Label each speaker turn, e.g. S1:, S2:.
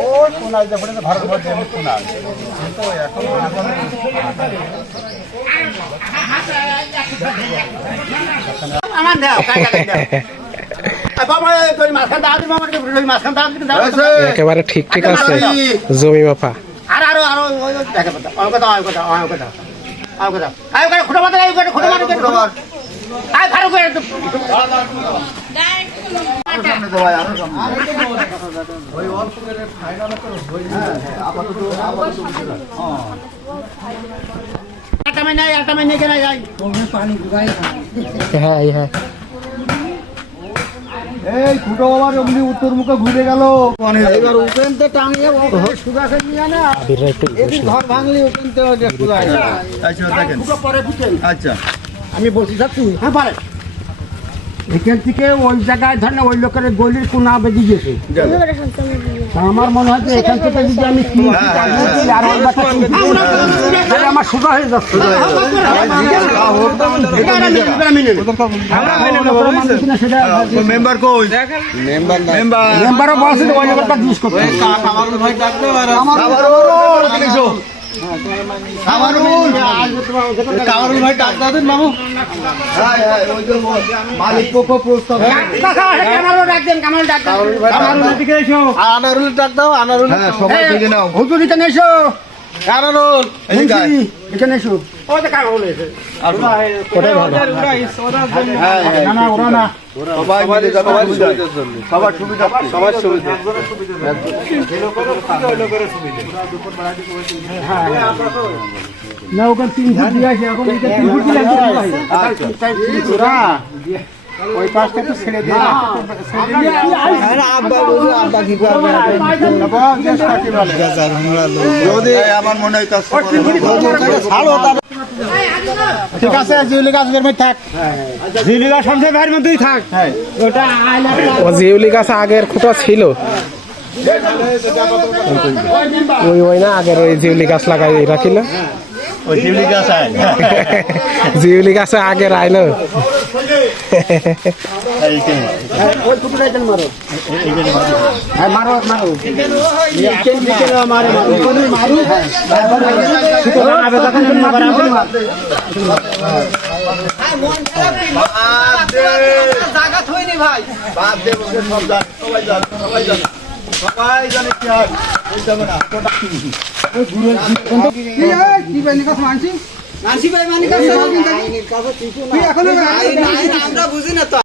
S1: ওই কোনায় ভারতবর্ষে কোনায় কিন্তু এখন
S2: আমার
S3: একেবারে ঠিক ঠিক আছে। জমি মাপা
S2: আর আরও আরও ওই ওই দেখে কথা অঙ্ক দাও অঙ্ক আয় করে খুঁটো মাথা আয় করে খুঁটো মাথা আয় ভালো করে একটা। মহিনা কেনা যায়
S3: হ্যাঁ হ্যাঁ।
S1: এই ফুটো অমনি উত্তর মুখে ঘুরে গেল।
S2: এবার ওখান থেকে টাঙিয়ে ওখানে সুগাকে নিয়ে না
S3: আবিররা
S2: ঘর ভাঙলি সুগায়।
S1: আচ্ছা দেখেন।
S2: পরে বুঝেন
S1: আচ্ছা।
S2: আমি বলছি হ্যাঁ পারে। এখান থেকে ওই জায়গায় ধরেন ওই লোকের গলির কোনা বেঁধে গেছে। আমার মনে হয় যে এখান থেকে যদি আমি কিনতে পারি, তাহলে আমার সোজা হয়ে যাচ্ছে।
S1: মেম্বার কই মেম্বার মেম্বার
S2: মেম্বারও বলছে ওই লোকেরটা জিজ্ঞেস করতে হবে।
S1: সাবারুল দেখেছ সাবারুল কামারুল ভাই ডাক দাও মামু হ্যাঁ হ্যাঁ ওই যে মালিক পক্ষ প্রস্তাব
S2: কাকা, ডাক দেন, ক্যামেরাও ডাক দেন। ক্যামেরাও এদিকে এসো।
S1: আনারুল ডাক দাও আনারুল হ্যাঁ সবাই
S2: এই,
S1: নাও
S2: হুজুর এসো। এখানে এসো।
S1: হ্যাঁ হ্যাঁ
S2: না,
S1: সবার সুবিধা সবার সুবিধা
S2: ওখানে তিন ফুট দিয়ে আসে, এখন তিন ফুট দিয়ে ওই পাশটা তো ছেড়ে দিয়ে
S1: যদি আমার মনে হয়
S2: ঠিক আছে জিউলি গাছ বের থাক জিউলি গাছ সঞ্চয় ভাইয়ের মধ্যেই থাক ওটা
S3: জিউলি গাছ আগের খুঁটো ছিল ওই ওই না আগের ওই জিউলি গাছ লাগাই রাখিল
S1: ওই শিউলি গাছ আয়
S3: জিউলি গাছে আগের আইলো
S2: হ্যাঁ হ্যাঁ
S1: জায়গা থইনি ভাই বাদ দে সব জানে সবাই জানে সবাই জানে সবাই জানে কি হয় বুঝতে না
S2: কি বাইনি কথা মানছি মানছি ভাই মানে কথা তুই এখন
S4: আমরা বুঝি না তো।